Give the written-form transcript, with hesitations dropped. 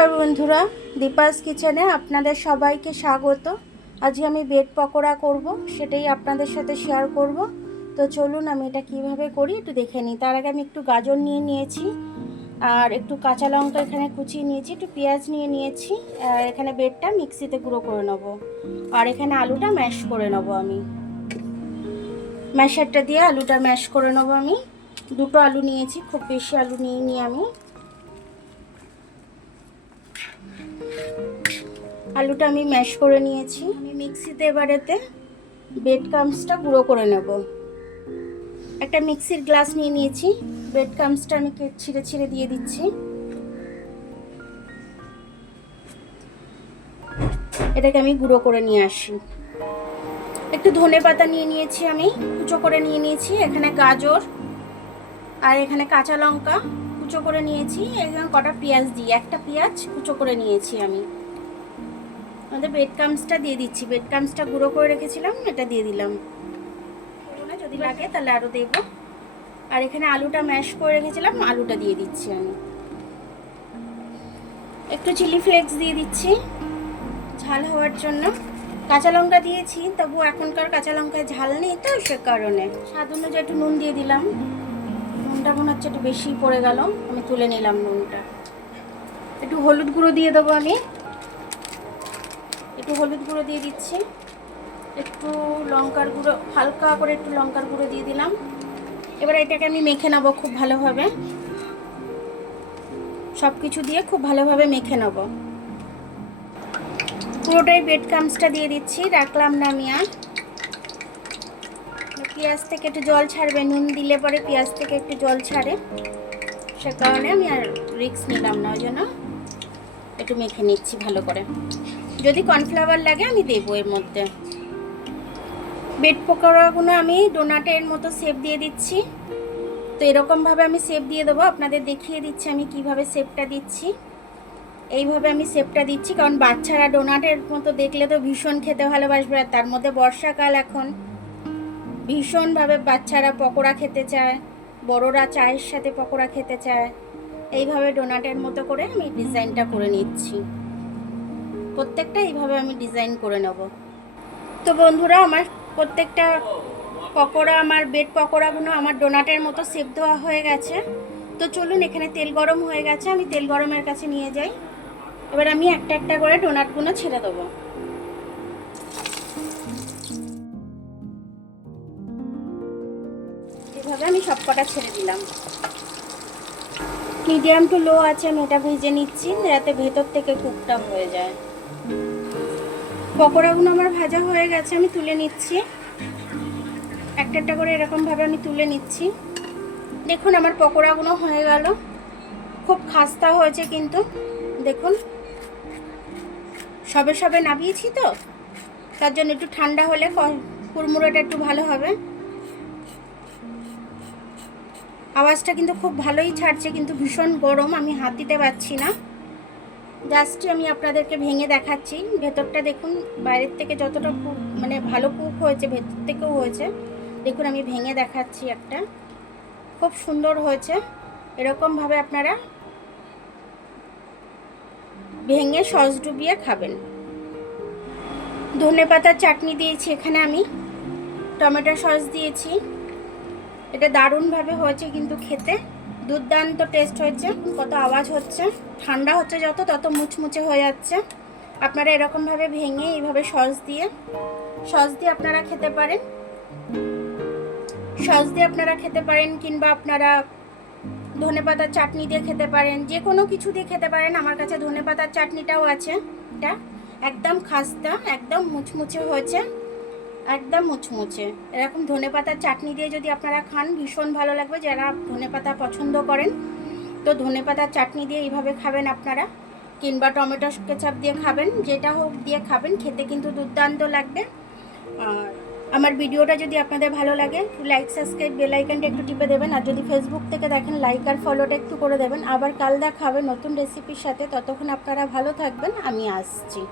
নমস্কার বন্ধুরা, দীপাস কিচেনে আপনাদের সবাইকে স্বাগত। আজকে আমি ব্রেড পকোড়া করব, সেটাই আপনাদের সাথে শেয়ার করব। তো চলুন আমি এটা কিভাবে করি একটু দেখে নিই। তার আগে আমি একটু গাজর নিয়ে নিয়েছি, আর একটু কাঁচা লঙ্কা এখানে কুচিয়ে নিয়েছি, একটু পেঁয়াজ নিয়ে নিয়েছি, আর এখানে ব্রেডটা মিক্সিতে গুঁড়ো করে নেব, আর এখানে আলুটা ম্যাশ করে নেব। আমি ম্যাশারটা দিয়ে আলুটা ম্যাশ করে নেব। আমি দুটো আলু নিয়েছি, খুব বেশি আলু নিইনি আমি। আলুটা আমি ম্যাশ করে নিয়েছি। আমি মিক্সিতে এবারেতে ব্রেড ক্রাম্বসটা গুঁড়ো করে নেব। একটা মিক্সির গ্লাস নিয়ে নিয়েছি, ব্রেড ক্রাম্বসটা আমি ছিঁড়ে ছিঁড়ে দিয়ে দিচ্ছি। এটাকে আমি গুঁড়ো করে নিয়ে আসি। একটু ধনেপাতা নিয়ে নিয়েছি, আমি কুচো করে নিয়ে নিয়েছি। এখানে গাজর আর এখানে কাঁচা লঙ্কা কুচো করে নিয়েছি। এখানে কটা পেঁয়াজ দিয়ে, একটা পেঁয়াজ কুচো করে নিয়েছি আমি। আমাদের ব্রেড ক্রাম্বসটা দিয়ে দিচ্ছি। ব্রেড ক্রাম্বসটা গুঁড়ো করে রেখেছিলাম, এটা দিয়ে দিলাম। যদি লাগে তাহলে আরও দেব। আর এখানে আলুটা ম্যাশ করে রেখেছিলাম, আলুটা দিয়ে দিচ্ছি আমি। একটু চিলি ফ্লেক্স দিয়ে দিচ্ছি ঝাল হওয়ার জন্য। কাঁচা লঙ্কা দিয়েছি, তবু এখনকার কাঁচা লঙ্কায় ঝাল নেই, তো সে কারণে স্বাদ অনুযায়ী একটু নুন দিয়ে দিলাম। নুনটা মনে হচ্ছে একটু বেশি পড়ে গেল, আমি তুলে নিলাম নুনটা। একটু হলুদ গুঁড়ো দিয়ে দেবো আমি, একটু হলুদ গুঁড়ো দিয়ে দিচ্ছি। একটু লঙ্কার গুঁড়ো, হালকা করে একটু লঙ্কার গুঁড়ো দিয়ে দিলাম। এবার এটাকে আমি মেখে নেব খুব ভালোভাবে, সব কিছু দিয়ে খুব ভালোভাবে মেখে নেব। পুরোটাই ব্রেড ক্রাম্বসটা দিয়ে দিচ্ছি, রাখলাম না আমি আর। পেঁয়াজ থেকে একটু জল ছাড়বে, নুন দিলে পরে পেঁয়াজ থেকে একটু জল ছাড়ে, সে কারণে আমি আর রিস্ক নিলাম না, ওই জন্য একটু মেখে নিচ্ছি ভালো করে। যদি কর্নফ্লাওয়ার লাগে আমি দেবো এর মধ্যে। ব্রেড পকোড়াগুলো আমি ডোনাটের মতো শেপ দিয়ে দিচ্ছি। তো এরকমভাবে আমি শেপ দিয়ে দেবো, আপনাদের দেখিয়ে দিচ্ছি আমি কিভাবে শেপটা দিচ্ছি। এইভাবে আমি শেপটা দিচ্ছি, কারণ বাচ্চারা ডোনাটের মতো দেখলে তো ভীষণ খেতে ভালোবাসবে। আর তার মধ্যে বর্ষাকাল, এখন ভীষণভাবে বাচ্চারা পকোড়া খেতে চায়, বড়রা চায়ের সাথে পকোড়া খেতে চায়। এইভাবে ডোনাটের মতো করে আমি ডিজাইনটা করে নিচ্ছি। প্রত্যেকটা এইভাবে আমি ডিজাইন করে নেব। তো বন্ধুরা, আমার প্রত্যেকটা পকোড়া, আমার ব্রেড পকোড়াগুলো আমার ডোনাটের মতো শেপ দেওয়া হয়ে গেছে। তো চলুন, এখানে তেল গরম হয়ে গেছে, আমি তেল গরমের কাছে নিয়ে যাই। এবার আমি একটা একটা করে ডোনাটগুলো ছেড়ে দেবো। এভাবে আমি সব কটা ছেড়ে দিলাম। মিডিয়াম টু লো আছে আমি এটা ভেজে নিচ্ছি, যাতে ভেতর থেকে কুকটা হয়ে যায়। পকোড়াগুলো আমার ভাজা হয়ে গেছে, আমি তুলে নিচ্ছি। একটা একটা করে এরকমভাবে আমি তুলে নিচ্ছি। দেখুন আমার পকোড়াগুলো হয়ে গেল, খুব খাস্তা হয়েছে কিন্তু। দেখুন সবে সবে নামিয়েছি, তো তার জন্য একটু ঠান্ডা হলে কুড়মুড়োটা একটু ভালো হবে। আওয়াজটা কিন্তু খুব ভালোই ছাড়ছে, কিন্তু ভীষণ গরম, আমি হাত দিতে পারছি না। জাস্ট আমি আপনাদেরকে ভেঙে দেখাচ্ছি। ভেতরটা দেখুন, বাইরের থেকে যতটা মানে ভালো কুক হয়েছে, ভেতর থেকেও হয়েছে। দেখুন আমি ভেঙে দেখাচ্ছি একটা, খুব সুন্দর হয়েছে। এরকমভাবে আপনারা ভেঙে সস ডুবিয়ে খাবেন। ধনেপাতার চাটনি দিয়েছি এখানে, আমি টমেটো সস দিয়েছি। এটা দারুণভাবে হয়েছে কিন্তু, খেতে দুর্দান্ত টেস্ট হয়েছে। কত আওয়াজ হচ্ছে, ঠান্ডা হচ্ছে যত তত মুচমুচে হয়ে যাচ্ছে। আপনারা এরকমভাবে ভেঙে এইভাবে সস দিয়ে আপনারা খেতে পারেন। সস দিয়ে আপনারা খেতে পারেন, কিংবা আপনারা ধনেপাতার চাটনি দিয়ে খেতে পারেন, যে কোনো কিছু দিয়ে খেতে পারেন। আমার কাছে ধনেপাতার চাটনিটাও আছে। এটা একদম খাস্তা, একদম মুচমুচে হয়েছে, একদম মুচমুচে। এরকম ধনেপাতার চাটনি দিয়ে যদি আপনারা খান, ভীষণ ভালো লাগবে। যারা ধনেপাতা পছন্দ করেন, তো ধনেপাতার চাটনি দিয়ে এইভাবে খাবেন আপনারা, কিংবা টমেটো কেচাপ দিয়ে খাবেন, যেটা হোক দিয়ে খাবেন, খেতে কিন্তু দুর্দান্ত লাগবে। আর আমার ভিডিওটা যদি আপনাদের ভালো লাগে, লাইক, সাবস্ক্রাইব, বেল আইকনটা একটু টিপে দেবেন। আর যদি ফেসবুক থেকে দেখেন, লাইক আর ফলোটা একটু করে দেবেন। আবার কাল দেখা হবে নতুন রেসিপির সাথে। ততক্ষণ আপনারা ভালো থাকবেন, আমি আসছি।